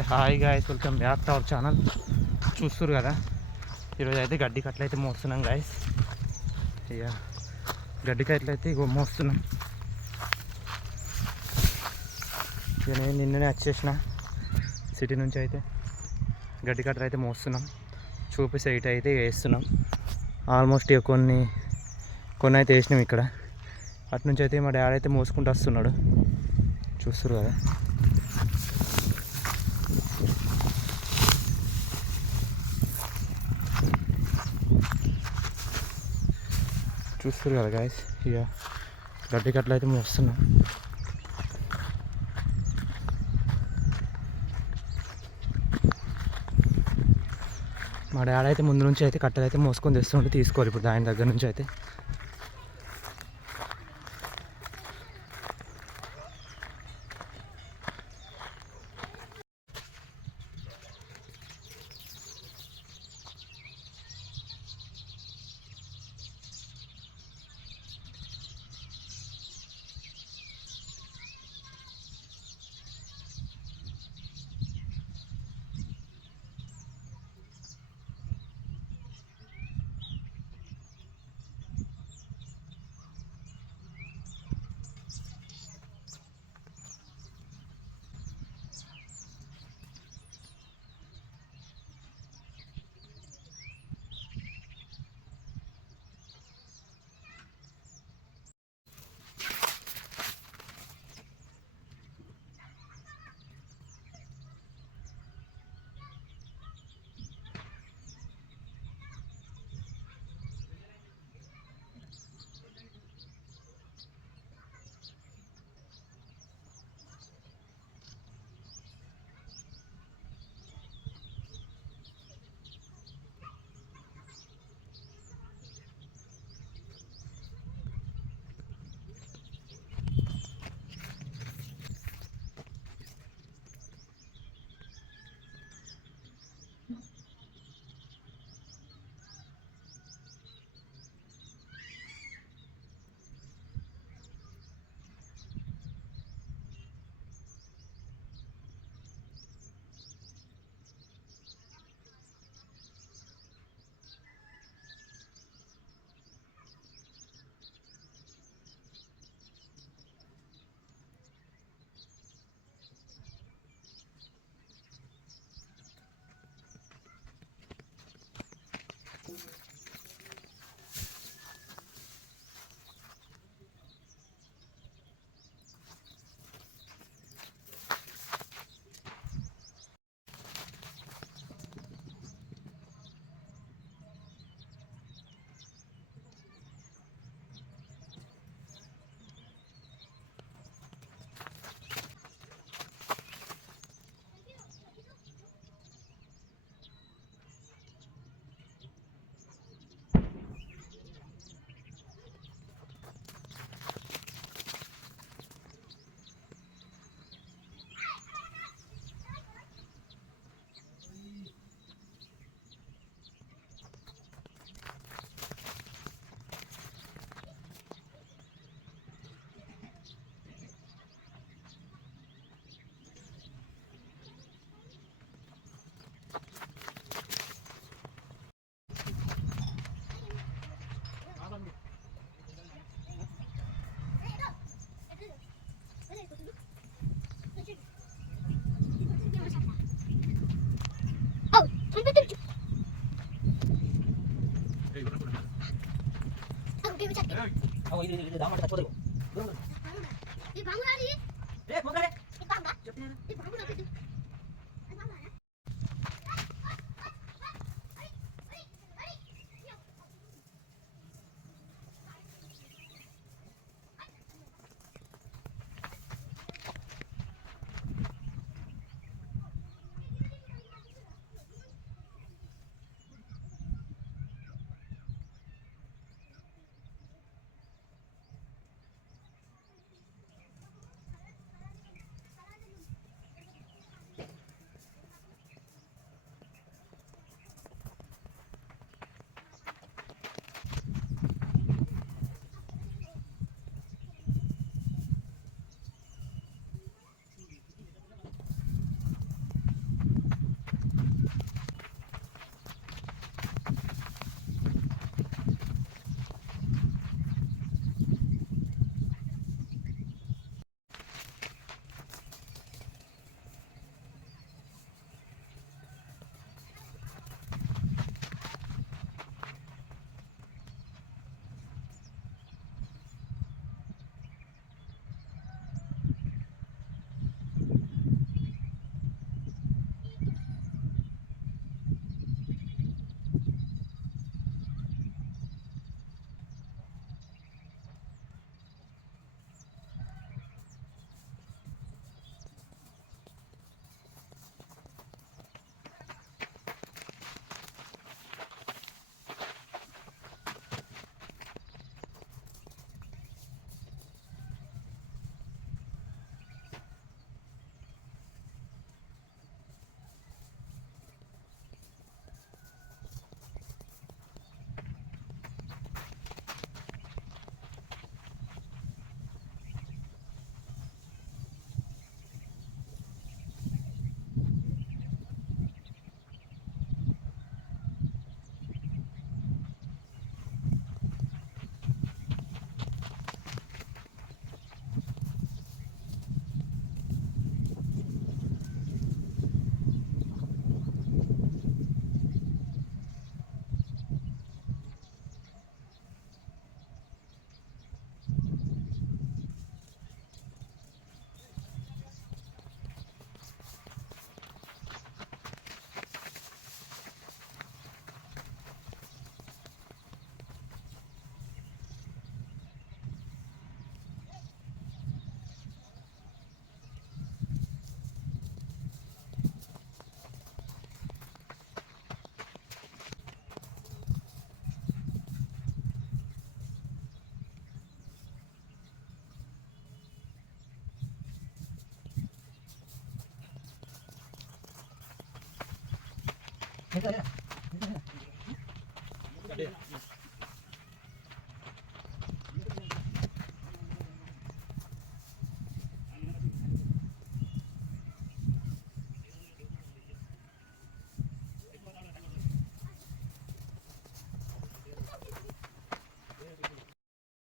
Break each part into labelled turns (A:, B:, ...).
A: Hi guys welcome back to our channel చూస్తారు కదా? ఈరోజు అయితే గడ్డి కట్టలు అయితే మోస్తున్నాం గాయస్ ఇక గడ్డి కట్లయితే అయితే ఇగో మోస్తున్నాం. ఇక నేను నిన్ననే వచ్చేసిన సిటీ నుంచి అయితే గడ్డి కట్టలు అయితే మోస్తున్నాం. చూపి సైట్ అయితే వేస్తున్నాం. ఆల్మోస్ట్ ఇక కొన్ని కొన్ని అయితే వేసినాం ఇక్కడ. అటు నుంచి అయితే మా డాడీ అయితే మోసుకుంటూ వస్తున్నాడు. చూస్తారు కదా? చూస్తారు కదా గాయస్ ఇక గడ్డి కట్టలు అయితే మోస్తున్నాం మా డాడీ అయితే ముందు నుంచి అయితే కట్టెలు అయితే మోసుకొని తెస్తుంటే తీసుకోవాలి. ఇప్పుడు దాని దగ్గర నుంచి అయితే. ಇಲ್ಲಿ ದಾಮಟ್ ಹಚ್ಚೋದು ಏ ಬಂಗಾರಿ ಏ ಬಂಗಾರಿ ಈ ಬಂಗಾರಿ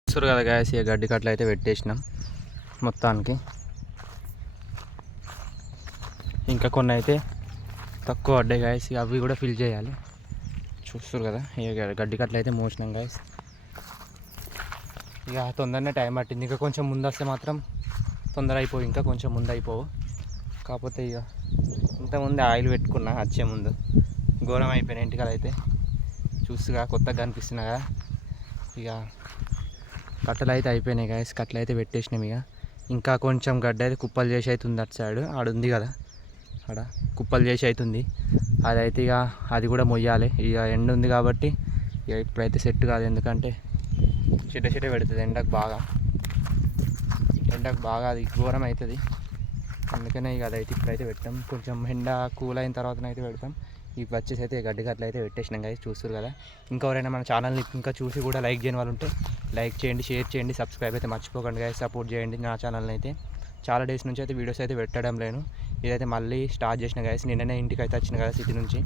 A: చూస్తారు కదా గాయస్ ఇక గడ్డి కట్టలు అయితే పెట్టేసినాం మొత్తానికి. ఇంకా కొన్ని అయితే తక్కువ పడ్డాయి గాయస్ ఇక అవి కూడా ఫిల్ చేయాలి. చూస్తారు కదా ఇక గడ్డి కట్టలు అయితే మోసినాం గాయస్ ఇక తొందరనే టైం పట్టింది. ఇంకా కొంచెం ముందు వస్తే మాత్రం తొందర అయిపోవు ఇంకా కొంచెం ముందు అయిపోవు. కాకపోతే ఇక ఇంతకుముందు ఆయిల్ పెట్టుకున్నా వచ్చే ముందు. ఘోరం అయిపోయిన ఇంటికాడ అయితే. చూస్తుగా కొత్తగా కనిపిస్తున్నా కదా. ఇక కట్టలు అయితే అయిపోయినాయి గాయస్ కట్టలు అయితే పెట్టేసినాం ఇక. ఇంకా కొంచెం గడ్డ అయితే కుప్పలు చేసి అవుతుంది అటు సైడ్ ఆడుంది కదా. అక్కడ కుప్పలు చేసి అవుతుంది. అదైతే ఇక అది కూడా మొయ్యాలి. ఇక ఎండ ఉంది కాబట్టి ఇక ఇప్పుడైతే సెట్ కాదు. ఎందుకంటే చిట్ట చిట్ట పెడుతుంది ఎండకు బాగా. ఎండకు బాగా అది ఘోరం అవుతుంది. అందుకనే ఇక అదైతే ఇప్పుడైతే పెట్టాం. కొంచెం ఎండ కూల్ అయిన తర్వాతనైతే పెడతాం. ఇవి వచ్చేసి అయితే గడ్డి గట్లు అయితే పెట్టేసినాం కదా చూస్తారు కదా. ఇంకెవరైనా మన ఛానల్ని ఇంకా చూసి కూడా లైక్ చేయని వాళ్ళు ఉంటే లైక్ చేయండి షేర్ చేయండి సబ్స్క్రైబ్ అయితే మర్చిపోకండి కానీ సపోర్ట్ చేయండి నా ఛానల్ని అయితే. చాలా డేస్ నుంచి అయితే వీడియోస్ అయితే పెట్టడం లేను ఇదైతే మళ్ళీ స్టార్ట్ చేసిన గైస్ నిన్ననే ఇంటికి అయితే వచ్చిన కదా సిటీ నుంచి.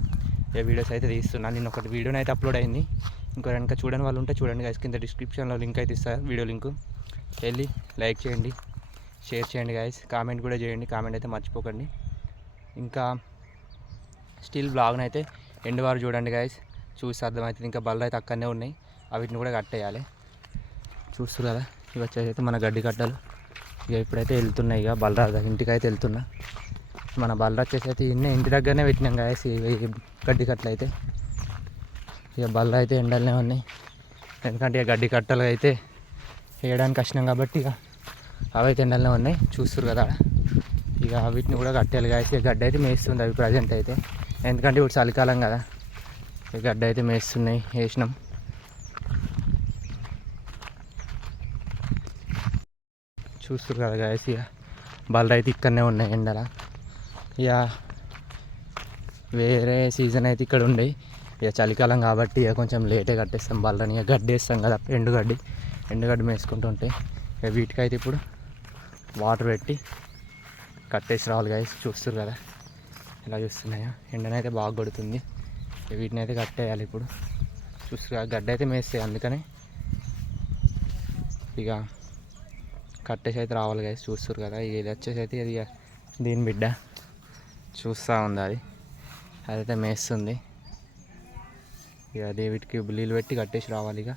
A: ఏ వీడియోస్ అయితే తీస్తున్నాను నేను ఒకటి వీడియోని అయితే అప్లోడ్ అయింది. ఇంకో వెనక చూడని వాళ్ళు ఉంటే చూడండి గాయస్ కింద డిస్క్రిప్షన్లో లింక్ అయితే ఇస్తారు వీడియో లింక్ వెళ్ళి లైక్ చేయండి. షేర్ చేయండి గాయస్ కామెంట్ కూడా చేయండి. కామెంట్ అయితే మర్చిపోకండి. ఇంకా స్టిల్ బ్లాగ్ని అయితే ఎండ్ వారు చూడండి గాయస్ చూసి అర్థమవుతుంది. ఇంకా బళ్ళు అయితే అక్కడనే ఉన్నాయి. అవిటిని కూడా కట్టేయాలి చూస్తారు కదా? ఇవి వచ్చేసి అయితే మన గడ్డి కట్టలు. ఇక ఇప్పుడైతే వెళ్తున్నాయి ఇక. బలరా ఇంటికి అయితే వెళ్తున్నా. మన బలరా వచ్చేసి అయితే ఇన్నే ఇంటి దగ్గరనే పెట్టినాం గాయస్ గడ్డి కట్టలు అయితే. ఇక బలరా అయితే ఎండలనే ఉన్నాయి. ఎందుకంటే ఇక గడ్డి కట్టలు అయితే వేయడానికి కష్టం కాబట్టి ఇక అవి అయితే ఎండలనే ఉన్నాయి. చూస్తారు కదా. ఇక వీటిని కూడా కట్టాలి గాయస్ ఇక గడ్డ అయితే మేస్తుంది అవి ప్రజెంట్ అయితే. ఎందుకంటే ఇప్పుడు చలికాలం కదా. ఇక గడ్డ అయితే మేస్తున్నాయి వేసినాం. చూస్తారు కదా గాయస్ ఇక బళ్ళు అయితే ఇక్కడనే ఉన్నాయి ఎండల. ఇక వేరే సీజన్ అయితే ఇక్కడ ఉండే. ఇక చలికాలం కాబట్టి ఇక కొంచెం లేటే కట్టేస్తాం బళ్ళని ఇక గడ్డి వేస్తాం కదా ఎండుగడ్డి ఎండుగడ్డి మేసుకుంటుంటే. ఇక ఇక వీటికైతే ఇప్పుడు వాటర్ పెట్టి కట్టేసి రావాలి గాయస్ చూస్తారు కదా. ఇలా చూస్తున్నాయా. ఎండనైతే బాగా కొడుతుంది. ఇక వీటిని అయితే కట్టేయాలి ఇప్పుడు. చూస్తారు కదా గడ్డ అయితే మేస్తాయి అందుకనే ఇక కట్టేసి అయితే రావాలి గైస్ చూస్తారు కదా. ఇక ఇది వచ్చేసి అయితే ఇది దీని బిడ్డ. చూస్తూ ఉంది అది. అదైతే మేస్తుంది. ఇక అది వీటికి నీళ్ళు పెట్టి కట్టేసి రావాలి ఇక.